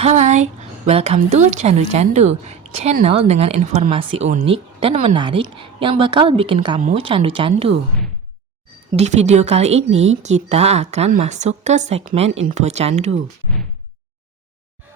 Hai, welcome to Candu Candu, channel dengan informasi unik dan menarik yang bakal bikin kamu candu-candu. Di video kali ini, kita akan masuk ke segmen info candu.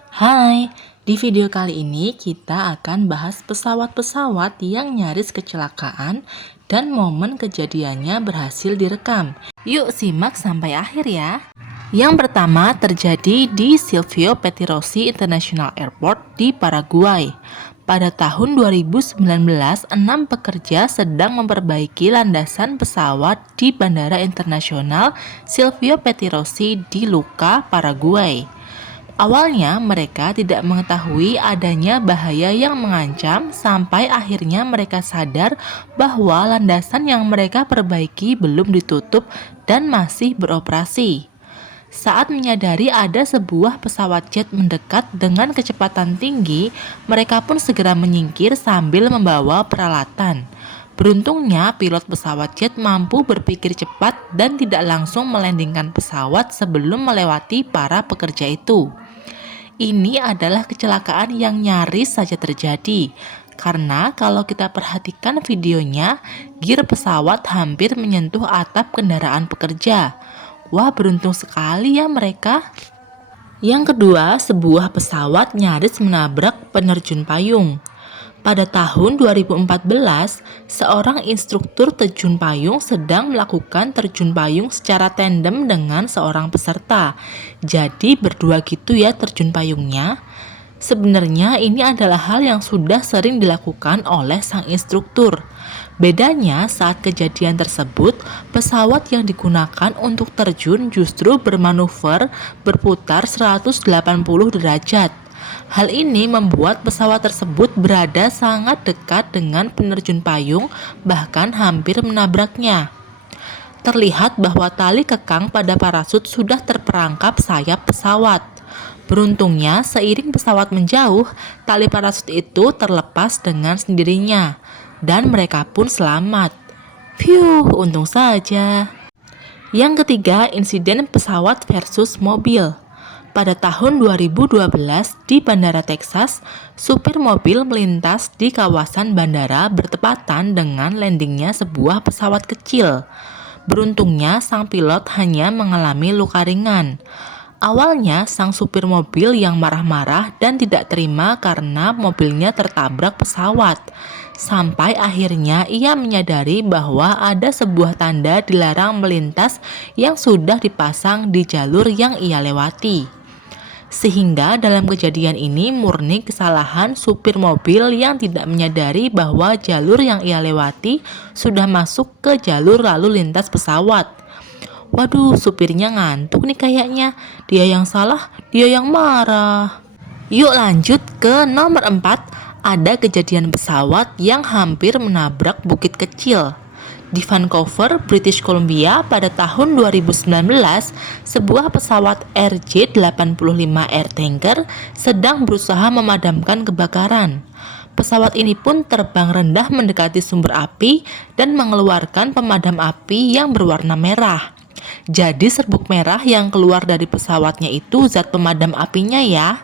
Hai, di video kali ini kita akan bahas pesawat-pesawat yang nyaris kecelakaan dan momen kejadiannya berhasil direkam. Yuk simak sampai akhir ya. Yang pertama terjadi di Silvio Pettirossi International Airport di Paraguay. Pada tahun 2019, 6 pekerja sedang memperbaiki landasan pesawat di Bandara Internasional Silvio Pettirossi di Lucca, Paraguay. Awalnya mereka tidak mengetahui adanya bahaya yang mengancam sampai akhirnya mereka sadar bahwa landasan yang mereka perbaiki belum ditutup dan masih beroperasi. Saat menyadari ada sebuah pesawat jet mendekat dengan kecepatan tinggi, mereka pun segera menyingkir sambil membawa peralatan. Beruntungnya, pilot pesawat jet mampu berpikir cepat dan tidak langsung melandingkan pesawat sebelum melewati para pekerja itu. Ini adalah kecelakaan yang nyaris saja terjadi, karena kalau kita perhatikan videonya, gear pesawat hampir menyentuh atap kendaraan pekerja. Wah, beruntung sekali ya mereka. Yang kedua, sebuah pesawat nyaris menabrak penerjun payung. Pada tahun 2014, seorang instruktur terjun payung sedang melakukan terjun payung secara tandem dengan seorang peserta. Jadi berdua gitu ya terjun payungnya. Sebenarnya ini adalah hal yang sudah sering dilakukan oleh sang instruktur. Bedanya saat kejadian tersebut, pesawat yang digunakan untuk terjun justru bermanuver berputar 180 derajat. Hal ini membuat pesawat tersebut berada sangat dekat dengan penerjun payung, bahkan hampir menabraknya. Terlihat bahwa tali kekang pada parasut sudah terperangkap sayap pesawat. Beruntungnya, seiring pesawat menjauh, tali parasut itu terlepas dengan sendirinya, dan mereka pun selamat. Phew, untung saja. Yang ketiga, insiden pesawat versus mobil. Pada tahun 2012 di Bandara Texas, supir mobil melintas di kawasan bandara bertepatan dengan landingnya sebuah pesawat kecil. Beruntungnya, sang pilot hanya mengalami luka ringan. Awalnya, sang supir mobil yang marah-marah dan tidak terima karena mobilnya tertabrak pesawat. Sampai akhirnya ia menyadari bahwa ada sebuah tanda dilarang melintas yang sudah dipasang di jalur yang ia lewati. Sehingga dalam kejadian ini murni kesalahan supir mobil yang tidak menyadari bahwa jalur yang ia lewati sudah masuk ke jalur lalu lintas pesawat. Waduh, supirnya ngantuk nih kayaknya. Dia yang salah, dia yang marah. Yuk lanjut ke nomor 4. Ada kejadian pesawat yang hampir menabrak bukit kecil. Di Vancouver, British Columbia pada tahun 2019, sebuah pesawat RJ-85 Air Tanker sedang berusaha memadamkan kebakaran. Pesawat ini pun terbang rendah mendekati sumber api dan mengeluarkan pemadam api yang berwarna merah. Jadi serbuk merah yang keluar dari pesawatnya itu zat pemadam apinya ya.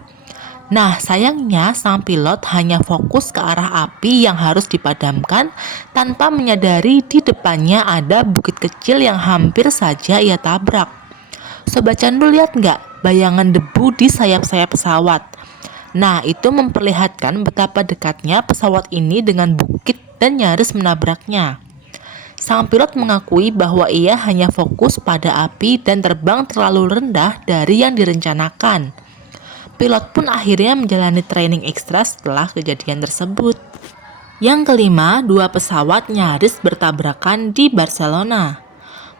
Nah, sayangnya sang pilot hanya fokus ke arah api yang harus dipadamkan tanpa menyadari di depannya ada bukit kecil yang hampir saja ia tabrak. Sobat Candu, lihat nggak bayangan debu di sayap-sayap pesawat? Nah, itu memperlihatkan betapa dekatnya pesawat ini dengan bukit dan nyaris menabraknya. Sang pilot mengakui bahwa ia hanya fokus pada api dan terbang terlalu rendah dari yang direncanakan. Pilot pun akhirnya menjalani training ekstra setelah kejadian tersebut. Yang kelima, 2 pesawat nyaris bertabrakan di Barcelona.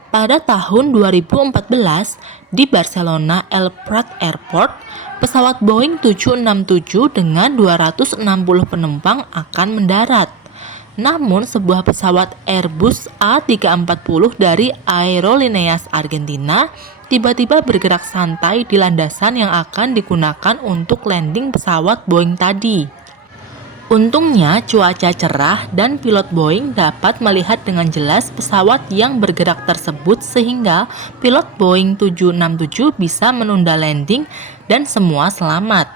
Pada tahun 2014, di Barcelona El Prat Airport, pesawat Boeing 767 dengan 260 penumpang akan mendarat. Namun, sebuah pesawat Airbus A340 dari Aerolíneas Argentina tiba-tiba bergerak santai di landasan yang akan digunakan untuk landing pesawat Boeing tadi. Untungnya, cuaca cerah dan pilot Boeing dapat melihat dengan jelas pesawat yang bergerak tersebut sehingga pilot Boeing 767 bisa menunda landing dan semua selamat.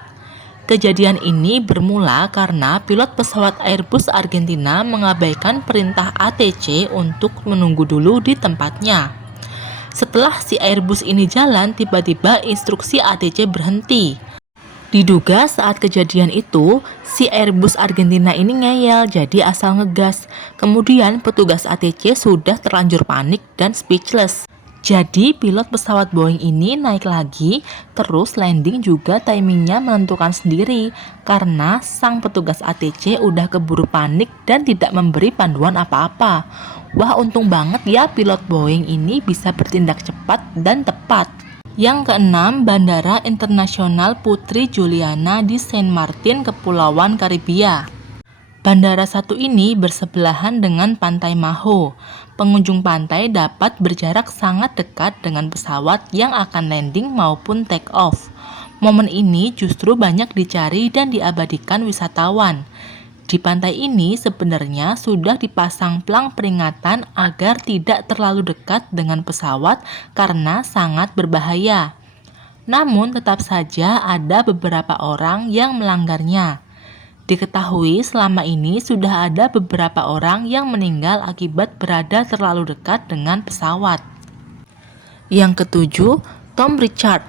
Kejadian ini bermula karena pilot pesawat Airbus Argentina mengabaikan perintah ATC untuk menunggu dulu di tempatnya. Setelah si Airbus ini jalan, tiba-tiba instruksi ATC berhenti. Diduga saat kejadian itu, si Airbus Argentina ini ngeyel, jadi asal ngegas. Kemudian petugas ATC sudah terlanjur panik dan speechless. Jadi pilot pesawat Boeing ini naik lagi, terus landing juga timingnya menentukan sendiri karena sang petugas ATC udah keburu panik dan tidak memberi panduan apa-apa. Wah, untung banget ya pilot Boeing ini bisa bertindak cepat dan tepat. Yang keenam, Bandara Internasional Putri Juliana di Saint Martin, Kepulauan Karibia. Bandara satu ini bersebelahan dengan Pantai Maho. Pengunjung pantai dapat berjarak sangat dekat dengan pesawat yang akan landing maupun take off. Momen ini justru banyak dicari dan diabadikan wisatawan. Di pantai ini sebenarnya sudah dipasang plang peringatan agar tidak terlalu dekat dengan pesawat karena sangat berbahaya. Namun tetap saja ada beberapa orang yang melanggarnya. Diketahui selama ini sudah ada beberapa orang yang meninggal akibat berada terlalu dekat dengan pesawat. Yang ketujuh, Tom Richard.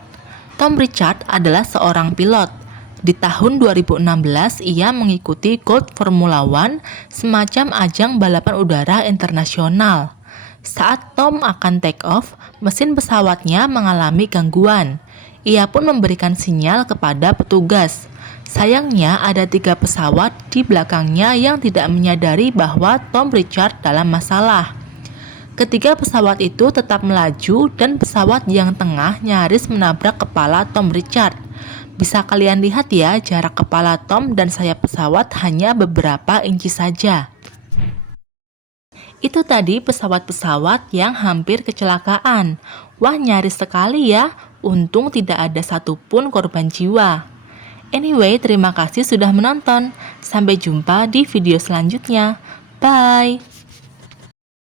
Tom Richard adalah seorang pilot. Di tahun 2016, ia mengikuti Gold Formula One, semacam ajang balapan udara internasional. Saat Tom akan take off, mesin pesawatnya mengalami gangguan. Ia pun memberikan sinyal kepada petugas. Sayangnya ada 3 pesawat di belakangnya yang tidak menyadari bahwa Tom Richard dalam masalah. Ketiga pesawat itu tetap melaju dan pesawat yang tengah nyaris menabrak kepala Tom Richard. Bisa kalian lihat ya, jarak kepala Tom dan sayap pesawat hanya beberapa inci saja. Itu tadi pesawat-pesawat yang hampir kecelakaan. Wah, nyaris sekali ya, untung tidak ada satupun korban jiwa. Anyway, terima kasih sudah menonton. Sampai jumpa di video selanjutnya. Bye!